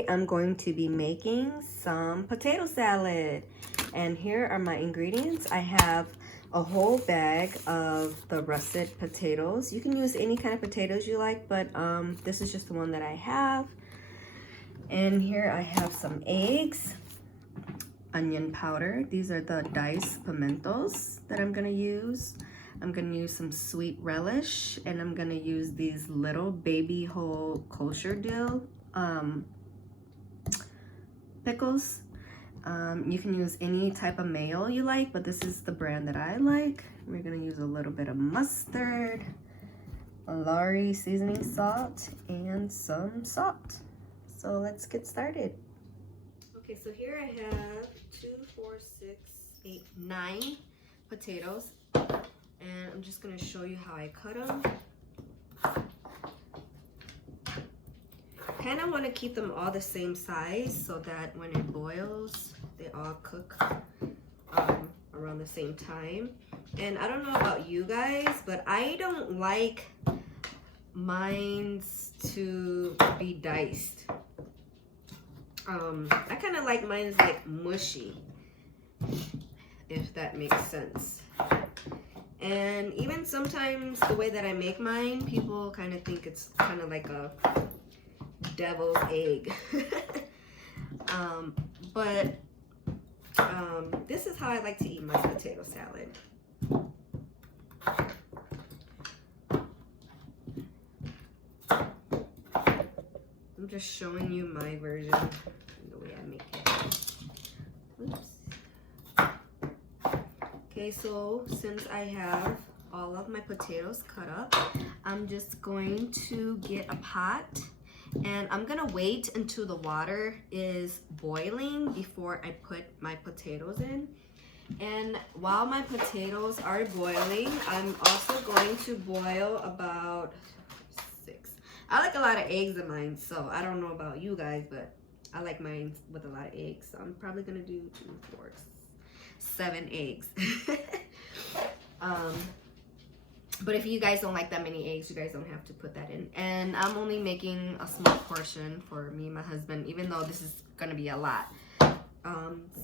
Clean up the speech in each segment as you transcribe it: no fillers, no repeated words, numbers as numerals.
today I'm going to be making some potato salad. And here are my ingredients. I have a whole bag of the russet potatoes. You can use any kind of potatoes you like, but this is just the one that I have. And here I have some eggs, onion powder. These are the diced pimentos that I'm gonna use. I'm gonna use some sweet relish, and I'm gonna use these little baby whole kosher dill pickles. You can use any type of mayo you like, but this is the brand that I like. We're gonna use a little bit of mustard, a Lawry seasoning salt, and some salt. So let's get started. Okay, so here I have 2, 4, 6, 8, 9 potatoes, and I'm just gonna show you how I cut them. Kind of want to keep them all the same size so that when it boils, they all cook around the same time. And I don't know about you guys, but I don't like mine to be diced. I kind of like mine like mushy, if that makes sense. And even sometimes the way that I make mine, people kind of think it's kind of like a devil's egg. but this is how I like to eat my potato salad. I'm just showing you my version, the way I make it. Oops. Okay, so since I have all of my potatoes cut up, I'm just going to get a pot. And I'm gonna wait until the water is boiling before I put my potatoes in. And while my potatoes are boiling, I'm also going to boil about 6. I like a lot of eggs in mine, so I don't know about you guys, but I like mine with a lot of eggs. So I'm probably gonna do 2, 4, 7 eggs. But if you guys don't like that many eggs, you guys don't have to put that in. And I'm only making a small portion for me and my husband, even though this is gonna be a lot.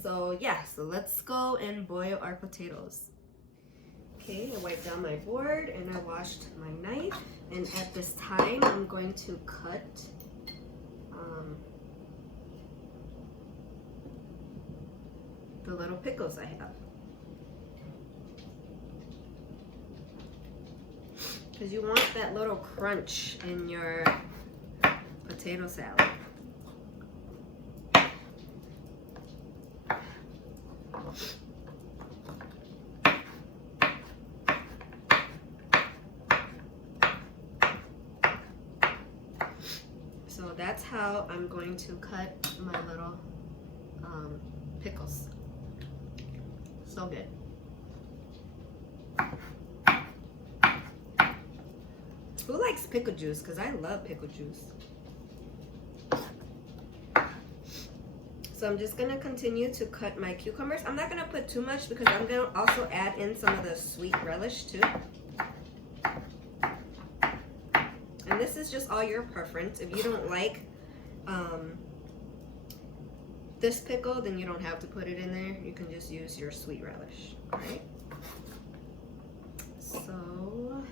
So yeah, so let's go and boil our potatoes. Okay, I wiped down my board and I washed my knife. And at this time, I'm going to cut the little pickles I have. Because you want that little crunch in your potato salad. So that's how I'm going to cut my little pickles. So good. Who likes pickle juice? Because I love pickle juice. So I'm just going to continue to cut my cucumbers. I'm not going to put too much because I'm going to also add in some of the sweet relish too. And this is just all your preference. If you don't like this pickle, then you don't have to put it in there. You can just use your sweet relish. All right. So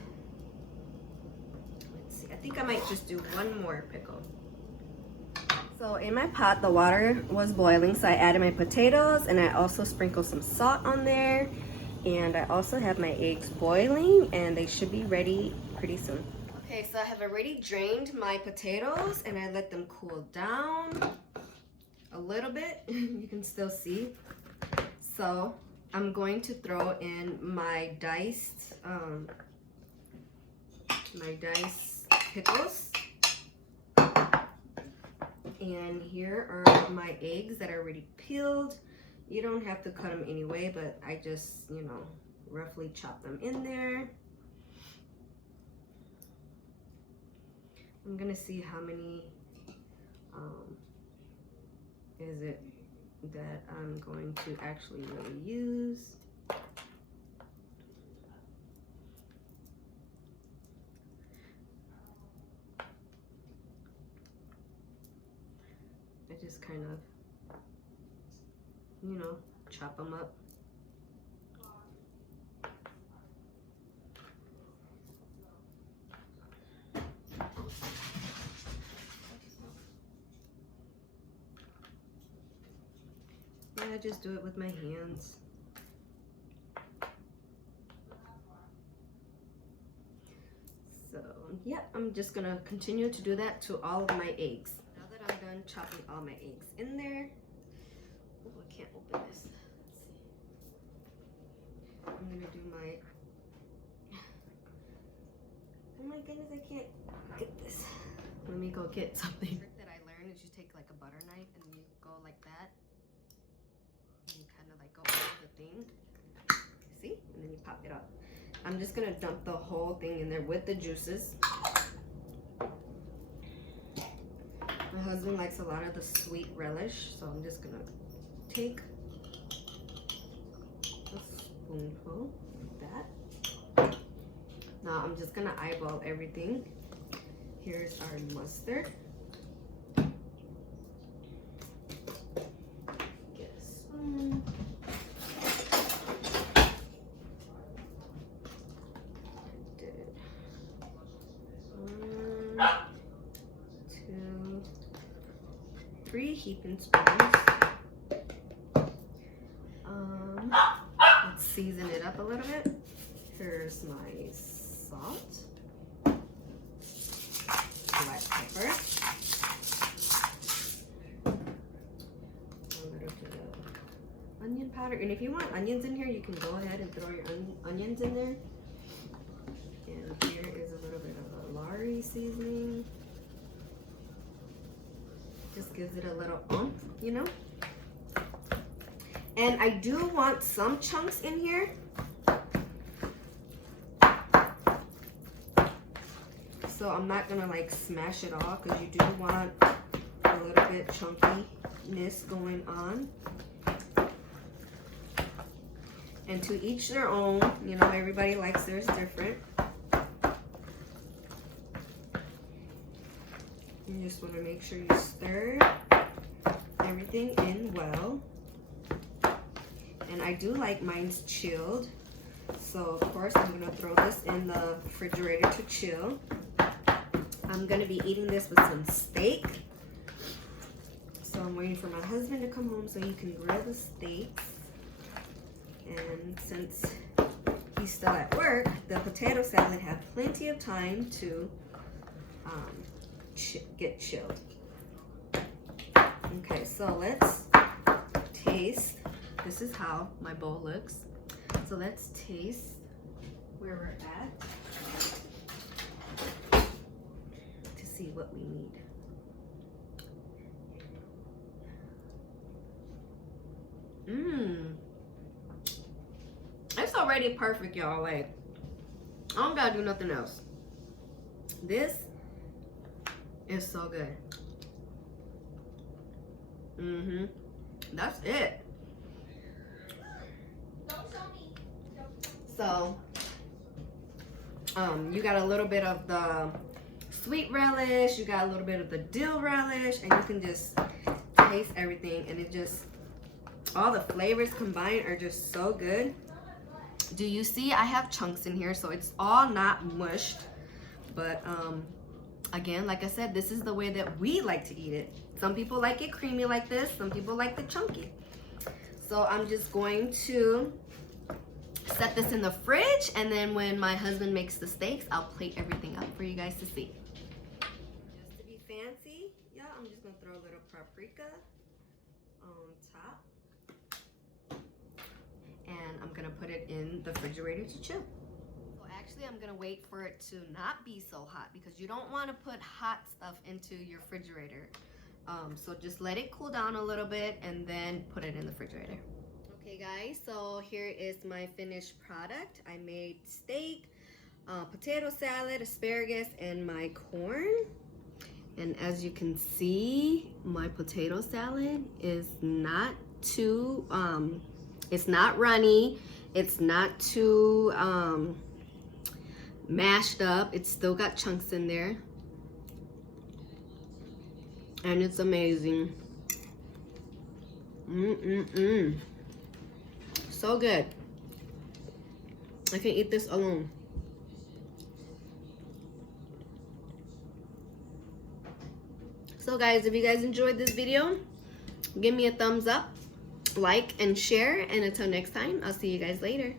I think I might just do one more pickle. So in my pot, the water was boiling, so I added my potatoes and I also sprinkled some salt on there. And I also have my eggs boiling and they should be ready pretty soon. Okay, so I have already drained my potatoes and I let them cool down a little bit. You can still see. So I'm going to throw in my diced pickles, and here are my eggs that are already peeled. You don't have to cut them anyway, but I just, you know, roughly chop them in there. I'm gonna see how many is it that I'm going to actually really use. just kind of, you know, chop them up. Yeah, I just do it with my hands. So, yeah, I'm just gonna continue to do that to all of my eggs. Now that I'm done chopping all my eggs in there, oh, I can't open this. Let's see. I'm gonna do my, oh my goodness, I can't get this. Let me go get something. The trick that I learned is you take like a butter knife and you go like that. And you kind of like go over the thing. See? And then you pop it up. I'm just gonna dump the whole thing in there with the juices. My husband likes a lot of the sweet relish, so I'm just gonna take a spoonful of that. Now I'm just gonna eyeball everything. Here's our mustard. Get a spoon. Three heaping spoons. Let's season it up a little bit. Here's my salt, black pepper, a little bit of onion powder. And if you want onions in here, you can go ahead and throw your onions in there. And here is a little bit of a Lawry seasoning. Just gives it a little oomph, you know. And I do want some chunks in here. So I'm not gonna like smash it all, because you do want a little bit chunkiness going on. And to each their own, you know, everybody likes theirs different. You just want to make sure you stir everything in well. And I do like mine's chilled. So of course I'm going to throw this in the refrigerator to chill. I'm going to be eating this with some steak. So I'm waiting for my husband to come home so he can grill the steaks. And since he's still at work, the potato salad had plenty of time to get chilled. Okay, so let's taste. This is how my bowl looks. So let's taste where we're at to see what we need. It's already perfect, y'all. Like, I don't gotta do nothing else. This is so good. That's it. So, you got a little bit of the sweet relish, you got a little bit of the dill relish, and you can just taste everything, and it just, all the flavors combined are just so good. Do you see? I have chunks in here, so it's all not mushed, but again, like I said, this is the way that we like to eat it. Some people like it creamy like this, some people like the chunky. So I'm just going to set this in the fridge, and then when my husband makes the steaks, I'll plate everything up for you guys to see. Just to be fancy, y'all, I'm just gonna throw a little paprika on top. And I'm gonna put it in the refrigerator to chill. So actually I'm gonna wait for it to not be so hot, because you don't wanna put hot stuff into your refrigerator. So just let it cool down a little bit and then put it in the refrigerator. Okay guys, so here is my finished product. I made steak, potato salad, asparagus, and my corn. And as you can see, my potato salad is not too, it's not runny, it's not too mashed up. It's still got chunks in there. And it's amazing. So good. I can eat this alone. So guys, if you guys enjoyed this video, give me a thumbs up, like, and share. And until next time, I'll see you guys later.